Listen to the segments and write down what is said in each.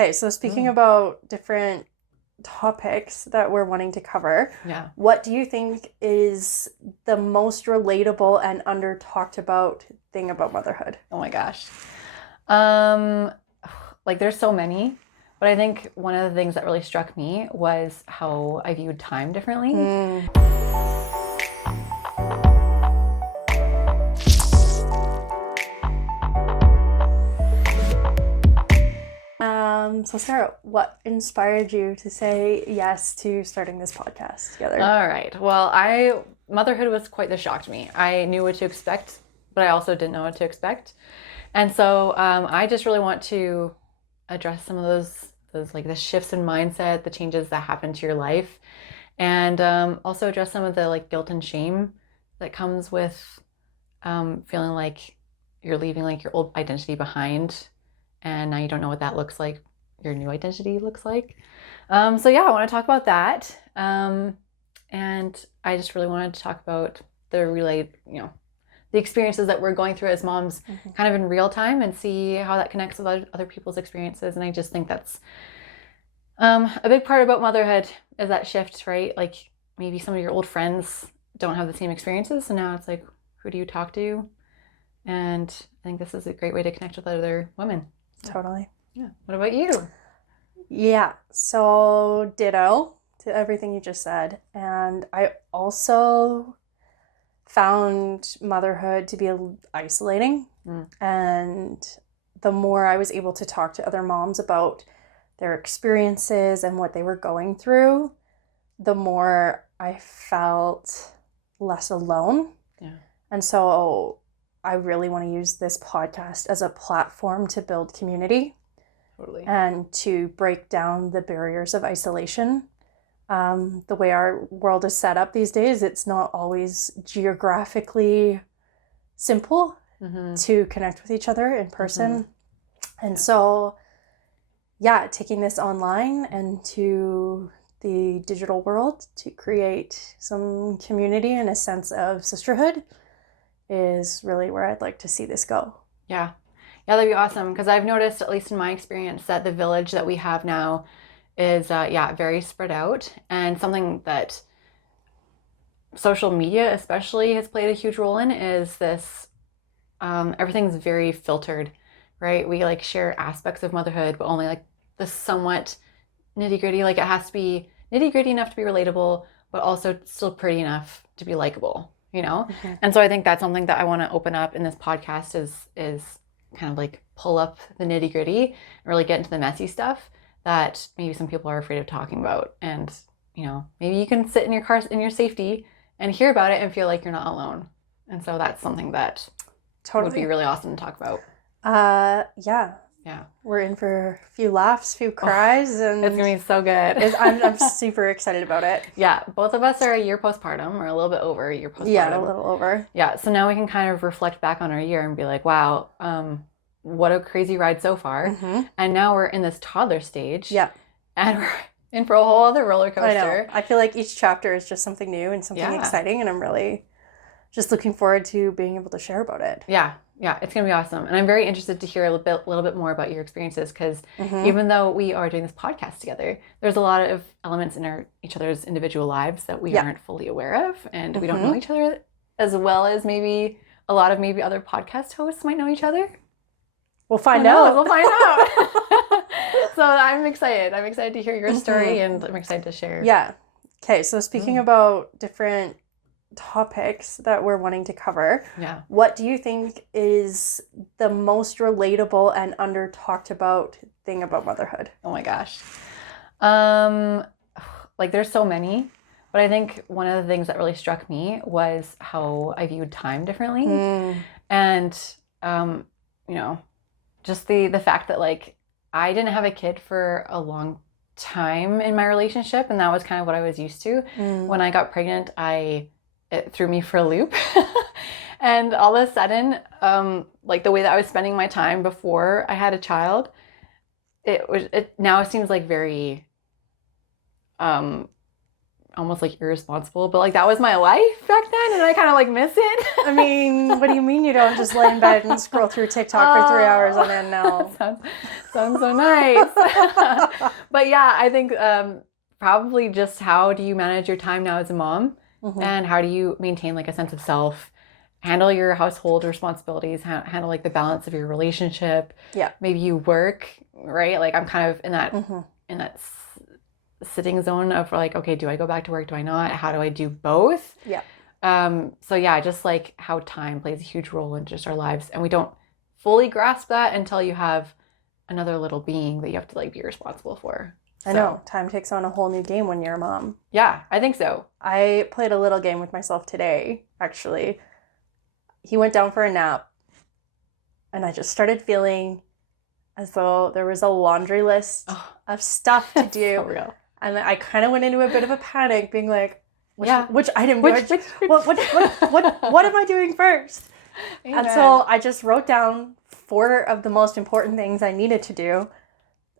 Okay, so speaking about different topics that we're wanting to cover, Yeah. what do you think is the most relatable and under talked about thing about motherhood? Oh my gosh. Like there's so many, but I think one of the things that really struck me was how I viewed time differently. So Sarah, what inspired you to say yes to starting this podcast together? All right. Well, motherhood was quite the shock to me. I knew what to expect, but I also didn't know what to expect. And so I just really want to address some of those like the shifts in mindset, the changes that happen to your life, and also address some of the like guilt and shame that comes with feeling like you're leaving like your old identity behind, and now you don't know what that looks like. Your new identity looks like. So yeah, I want to talk about that, and I just really wanted to talk about the experiences that we're going through as moms, kind of in real time, and see how that connects with other people's experiences. And I just think that's a big part about motherhood is that shift, right? Like maybe some of your old friends don't have the same experiences, so now it's like, who do you talk to? And I think this is a great way to connect with other women. Totally. Yeah. What about you? Yeah, so ditto to everything you just said. And I also found motherhood to be isolating. And the more I was able to talk to other moms about their experiences and what they were going through, the more I felt less alone. Yeah. And so I really want to use this podcast as a platform to build community. Totally. And to break down the barriers of isolation. The way our world is set up these days, it's not always geographically simple to connect with each other in person. And so, yeah, taking this online and to the digital world to create some community and a sense of sisterhood is really where I'd like to see this go. Yeah. Yeah, that'd be awesome, because I've noticed, at least in my experience, that the village that we have now is, very spread out, and something that social media especially has played a huge role in is this, everything's very filtered, right? We like share aspects of motherhood, but only like the somewhat nitty gritty. Like it has to be nitty gritty enough to be relatable, but also still pretty enough to be likable, you know? And so I think that's something that I want to open up in this podcast is kind of like pull up the nitty gritty and really get into the messy stuff that maybe some people are afraid of talking about. And, maybe you can sit in your car in your safety and hear about it and feel like you're not alone. And so that's something that would be really awesome to talk about. Yeah. Yeah. We're in for a few laughs, few cries, and it's going to be so good. I'm super excited about it. Yeah. Both of us are a year postpartum, or a little bit over a year postpartum. Yeah, a little over. Yeah. So now we can kind of reflect back on our year and be like, wow, what a crazy ride so far. And now we're in this toddler stage. Yeah. And we're in for a whole other roller coaster. I know. I feel like each chapter is just something new and something exciting, and I'm really just looking forward to being able to share about it. Yeah. Yeah, it's going to be awesome. And I'm very interested to hear a little bit more about your experiences, because even though we are doing this podcast together, there's a lot of elements in each other's individual lives that we aren't fully aware of, and we don't know each other as well as maybe a lot of other podcast hosts might know each other. We'll find out. We'll find out. So I'm excited. I'm excited to hear your story, and I'm excited to share. Yeah. Okay, so speaking about different topics that we're wanting to cover, what do you think is the most relatable and under talked about thing about motherhood? Oh my gosh. Like there's so many, but I think one of the things that really struck me was how I viewed time differently. And just the fact that like I didn't have a kid for a long time in my relationship, and that was kind of what I was used to. When I got pregnant, it threw me for a loop. And all of a sudden, like the way that I was spending my time before I had a child, it now seems like very almost like irresponsible, but like that was my life back then, and I kind of like miss it. I mean, what do you mean you don't just lay in bed and scroll through TikTok for 3 hours on end now? sounds so nice. But yeah, I think probably just how do you manage your time now as a mom, and how do you maintain like a sense of self, handle your household responsibilities, handle like the balance of your relationship. Yeah. Maybe you work, right? Like I'm kind of in that sitting zone of like, okay, do I go back to work? Do I not? How do I do both? Yeah. So yeah, just like how time plays a huge role in just our lives, and we don't fully grasp that until you have another little being that you have to like be responsible for. I know. Time takes on a whole new game when you're a mom. Yeah, I think so. I played a little game with myself today, actually. He went down for a nap, and I just started feeling as though there was a laundry list of stuff to do. So real. And I kind of went into a bit of a panic, being like, which item what am I doing first? Amen. And so I just wrote down 4 of the most important things I needed to do,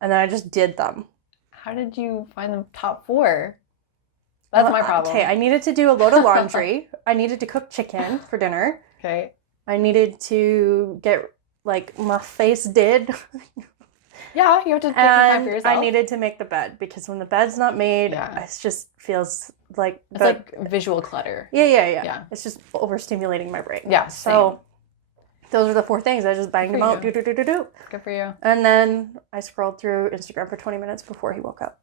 and then I just did them. How did you find the top 4? That's my problem. Okay, I needed to do a load of laundry. I needed to cook chicken for dinner. Okay. I needed to get, like, my face did. Yeah, you have to take some time for yourself. I needed to make the bed, because when the bed's not made, it just feels like... It's like visual clutter. Yeah. It's just overstimulating my brain. Yeah, so those are the 4 things. I just banged them out. Do. Good for you. And then I scrolled through Instagram for 20 minutes before he woke up.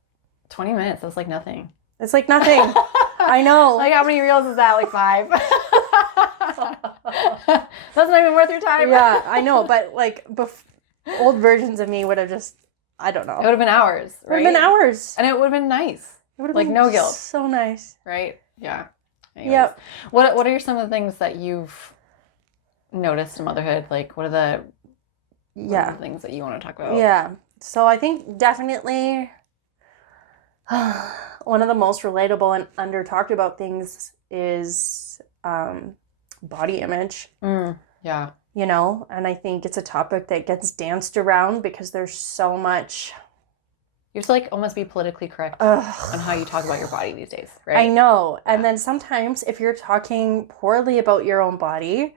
20 minutes? That's like nothing. It's like nothing. I know. Like how many reels is that? Like 5? That's not even worth your time. Yeah, I know. But like old versions of me would have just, I don't know. It would have been hours, right? It would have been hours. And it would have been nice. It would have like been no guilt. So nice. Right? Yeah. Anyways. Yep. What are some of the things that you've noticed in motherhood? Like what are the things that you want to talk about? Yeah. So I think definitely one of the most relatable and under talked about things is body image. Yeah. You know, and I think it's a topic that gets danced around because there's so much. You have to like almost be politically correct on how you talk about your body these days, right? I know. Yeah. And then sometimes if you're talking poorly about your own body,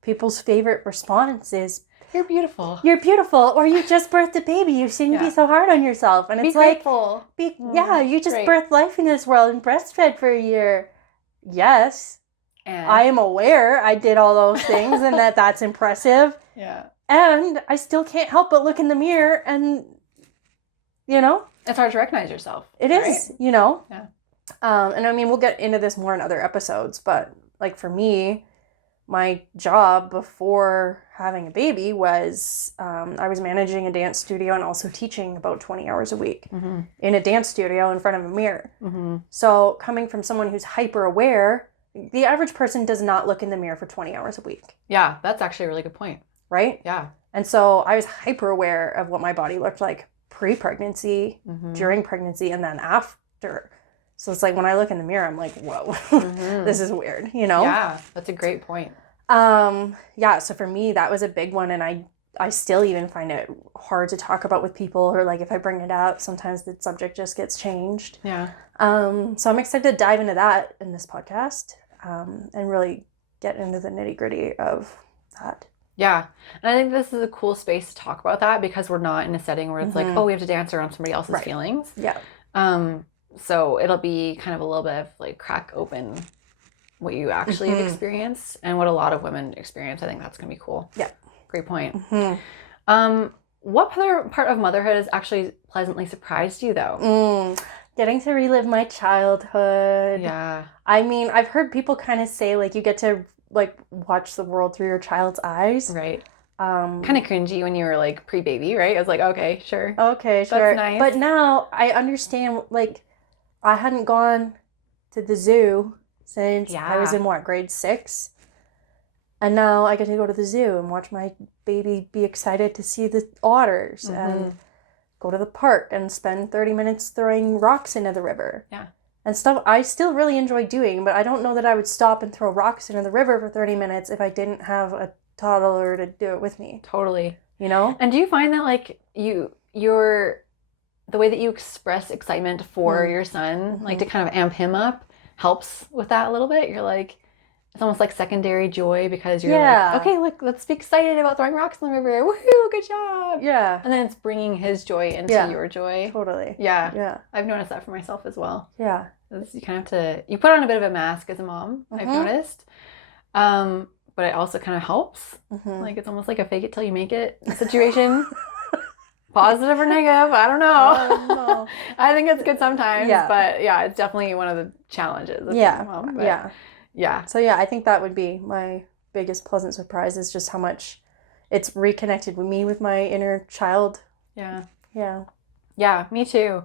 people's favorite response is, "You're beautiful. You're beautiful," or "You just birthed a baby. You shouldn't be so hard on yourself." And it's grateful. You just birthed life in this world and breastfed for a year. Yes. And I am aware I did all those things and that's impressive. Yeah. And I still can't help but look in the mirror and, you know. It's hard to recognize yourself. It is, you know. Yeah. And I mean, we'll get into this more in other episodes, but like for me, my job before having a baby was I was managing a dance studio and also teaching about 20 hours a week in a dance studio in front of a mirror. So coming from someone who's hyper aware, the average person does not look in the mirror for 20 hours a week. Yeah, that's actually a really good point. Right? Yeah. And so I was hyper aware of what my body looked like pre-pregnancy, during pregnancy, and then after. So it's like when I look in the mirror, I'm like, whoa, this is weird, you know? Yeah, that's a great point. Yeah, so for me, that was a big one. And I still even find it hard to talk about with people, or like if I bring it up, sometimes the subject just gets changed. Yeah. So I'm excited to dive into that in this podcast. And really get into the nitty-gritty of that. Yeah. And I think this is a cool space to talk about that because we're not in a setting where it's like, oh, we have to dance around somebody else's feelings. Yeah. So it'll be kind of a little bit of like crack open what you actually have experienced and what a lot of women experience. I think that's going to be cool. Yeah. Great point. What other part of motherhood has actually pleasantly surprised you though? Getting to relive my childhood. Yeah. I mean, I've heard people kind of say, like, you get to, like, watch the world through your child's eyes. Right. Kind of cringy when you were, like, pre-baby, right? I was like, okay, sure. Okay, sure. That's nice. But now I understand, like, I hadn't gone to the zoo since I was in, grade 6? And now I get to go to the zoo and watch my baby be excited to see the otters and go to the park and spend 30 minutes throwing rocks into the river. Yeah. And stuff I still really enjoy doing, but I don't know that I would stop and throw rocks into the river for 30 minutes if I didn't have a toddler to do it with me. Totally. You know? And do you find that like your the way that you express excitement for your son, like to kind of amp him up, helps with that a little bit. You're like, it's almost like secondary joy because you're like, okay, look, let's be excited about throwing rocks in the river. Woohoo, good job. Yeah. And then it's bringing his joy into your joy. Totally. Yeah. Yeah. I've noticed that for myself as well. Yeah. You kind of have to, you put on a bit of a mask as a mom, I've noticed. But it also kind of helps. Like it's almost like a fake it till you make it situation. Positive or negative, I don't know. I think it's good sometimes, but yeah, it's definitely one of the challenges of being a mom. But yeah. So yeah, I think that would be my biggest pleasant surprise is just how much it's reconnected with me with my inner child. Yeah. Yeah. Yeah, me too.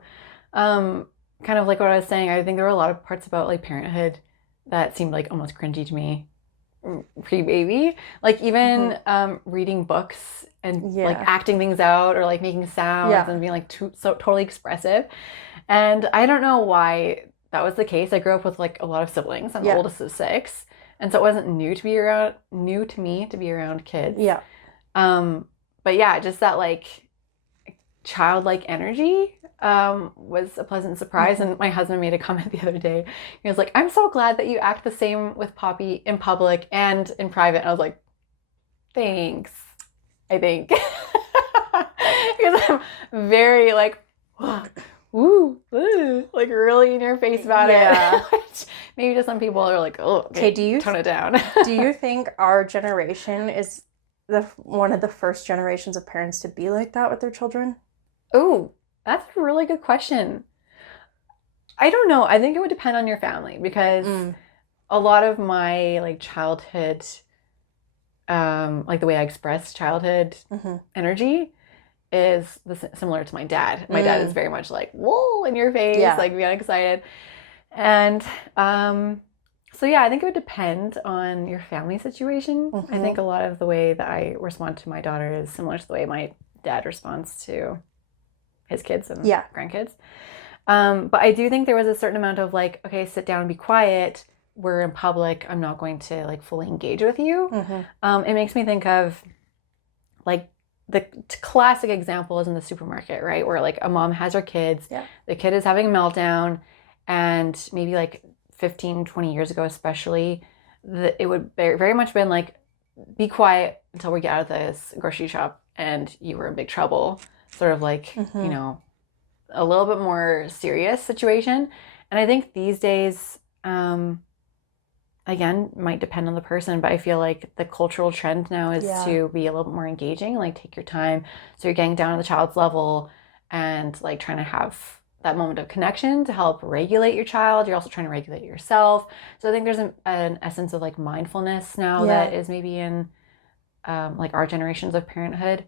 Kind of like what I was saying, I think there were a lot of parts about like parenthood that seemed like almost cringy to me pre-baby. Like even reading books and like acting things out or like making sounds and being like so totally expressive. And I don't know why that was the case. I grew up with like a lot of siblings. I'm the oldest of 6. And so it wasn't new to me to be around kids. Yeah. But yeah, just that like childlike energy was a pleasant surprise. And my husband made a comment the other day. He was like, I'm so glad that you act the same with Poppy in public and in private. And I was like, thanks, I think. Because I'm very like, ooh, like really in your face about it. Maybe to some people are like, oh, okay, do you tone it down? Do you think our generation is one of the first generations of parents to be like that with their children? Oh, that's a really good question. I don't know. I think it would depend on your family because a lot of my like childhood, like the way I express childhood energy is similar to my dad. My dad is very much like, whoa, in your face, like being excited. And so yeah, I think it would depend on your family situation. I think a lot of the way that I respond to my daughter is similar to the way my dad responds to his kids and grandkids. But I do think there was a certain amount of like, okay, sit down, be quiet. We're in public. I'm not going to like fully engage with you. It makes me think of like the classic example is in the supermarket, right? Where like a mom has her kids, the kid is having a meltdown, and maybe like 15, 20 years ago, especially, it would very much been like, be quiet until we get out of this grocery shop and you were in big trouble. Sort of like, you know, a little bit more serious situation. And I think these days, again, might depend on the person, but I feel like the cultural trend now is to be a little bit more engaging, like take your time. So you're getting down to the child's level and like trying to have that moment of connection to help regulate your child. You're also trying to regulate yourself. So I think there's an essence of like mindfulness now that is maybe in like our generations of parenthood.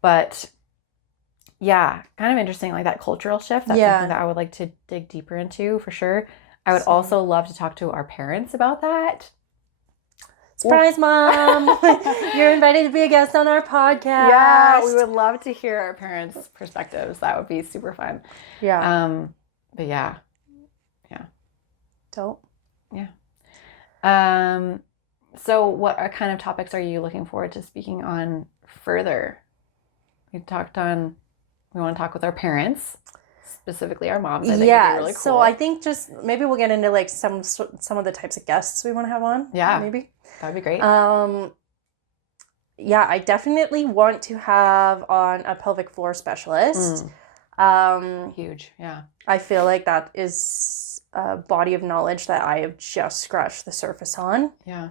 But yeah, kind of interesting, like that cultural shift. That's something that I would like to dig deeper into for sure. I would also love to talk to our parents about that. Surprise, Mom! You're invited to be a guest on our podcast. Yeah, we would love to hear our parents' perspectives. That would be super fun. Yeah. But yeah. Dope. Yeah. So what kind of topics are you looking forward to speaking on further? We want to talk with our parents, specifically our moms. I think would be really cool. So I think just maybe we'll get into like some of the types of guests we want to have on. Yeah. Maybe. That would be great. Yeah, I definitely want to have on a pelvic floor specialist. Huge. Yeah. I feel like that is a body of knowledge that I have just scratched the surface on. Yeah.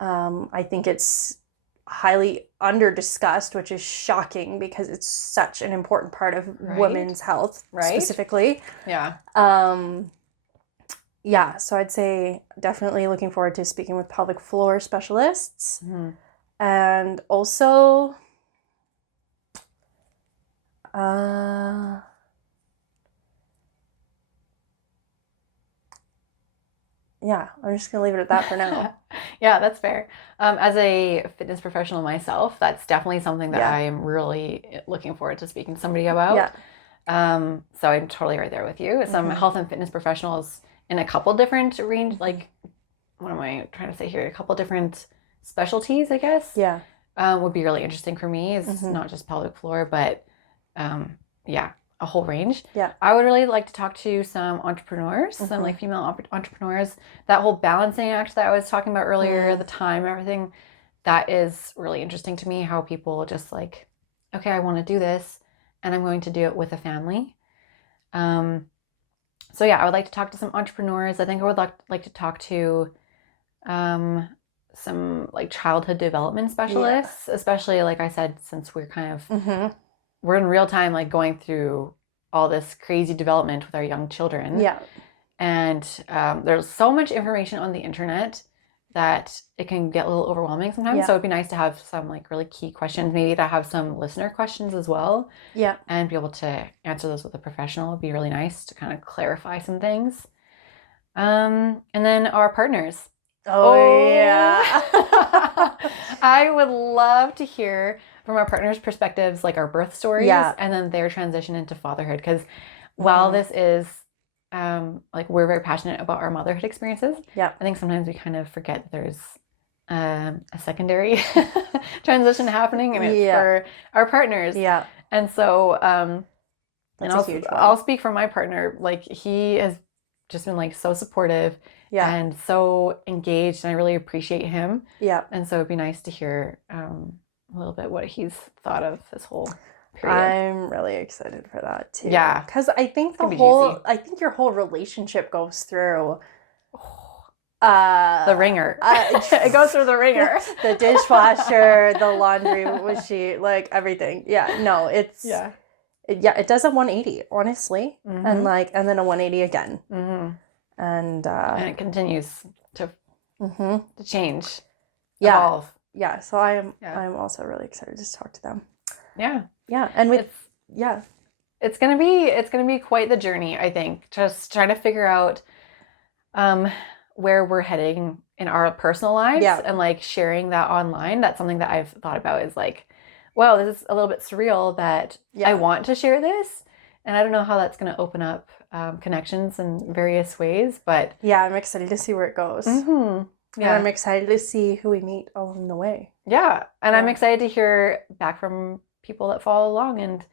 I think it's highly under-discussed, which is shocking because it's such an important part of women's health, specifically. Yeah. Yeah, so I'd say definitely looking forward to speaking with pelvic floor specialists. And also, yeah, I'm just going to leave it at that for now. Yeah, that's fair. As a fitness professional myself, that's definitely something that I am really looking forward to speaking to somebody about. Yeah. So I'm totally right there with you. Some health and fitness professionals in a couple different range, like, what am I trying to say here? A couple different specialties, I guess. Yeah. Would be really interesting for me. It's not just pelvic floor, but yeah, a whole range. Yeah. I would really like to talk to some entrepreneurs, some like female entrepreneurs. That whole balancing act that I was talking about earlier, the time, everything, that is really interesting to me. How people just like, okay, I want to do this, and I'm going to do it with a family. So yeah, I would like to talk to some entrepreneurs. I think I would like to talk to some like childhood development specialists, especially like I said, since we're kind of we're in real time like going through all this crazy development with our young children. Yeah. And there's so much information on the internet that it can get a little overwhelming sometimes. Yeah. So it'd be nice to have some like really key questions, maybe to have some listener questions as well. Yeah. And be able to answer those with a professional would be really nice to kind of clarify some things. And then our partners. Oh yeah. I would love to hear from our partners' perspectives, like our birth stories, and then their transition into fatherhood. Because while this is like we're very passionate about our motherhood experiences, I think sometimes we kind of forget that there's a secondary transition happening, and it's for our partners. Yeah. And so, and I'll speak for my partner. Like, he has just been like so supportive and so engaged, and I really appreciate him. Yeah. And so it'd be nice to hear a little bit what he's thought of this whole period. I'm really excited for that too. Yeah. Because I think I think your whole relationship goes through the ringer. It goes through the ringer. The dishwasher, the laundry machine, like everything. Yeah. No, it's it does a 180, honestly. And then a 180 again. And it continues to change. Evolve. Yeah. So I'm also really excited to talk to them. Yeah. Yeah. And it's gonna be quite the journey, I think. Just trying to figure out where we're heading in our personal lives and like sharing that online. That's something that I've thought about, is like, wow, this is a little bit surreal that I want to share this. And I don't know how that's going to open up connections in various ways, but yeah, I'm excited to see where it goes. Yeah, I'm excited to see who we meet along the way. Yeah, and I'm excited to hear back from people that follow along and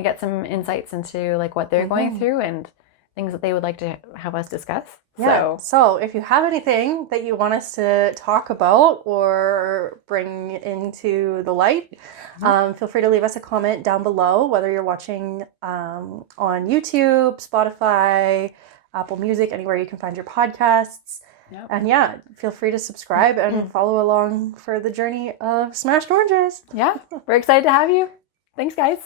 get some insights into like what they're going through and things that they would like to have us discuss. Yeah. So if you have anything that you want us to talk about or bring into the light, feel free to leave us a comment down below, whether you're watching on YouTube, Spotify, Apple Music, anywhere you can find your podcasts. Yep. And feel free to subscribe and follow along for the journey of Smashed Oranges. Yeah, we're excited to have you. Thanks, guys.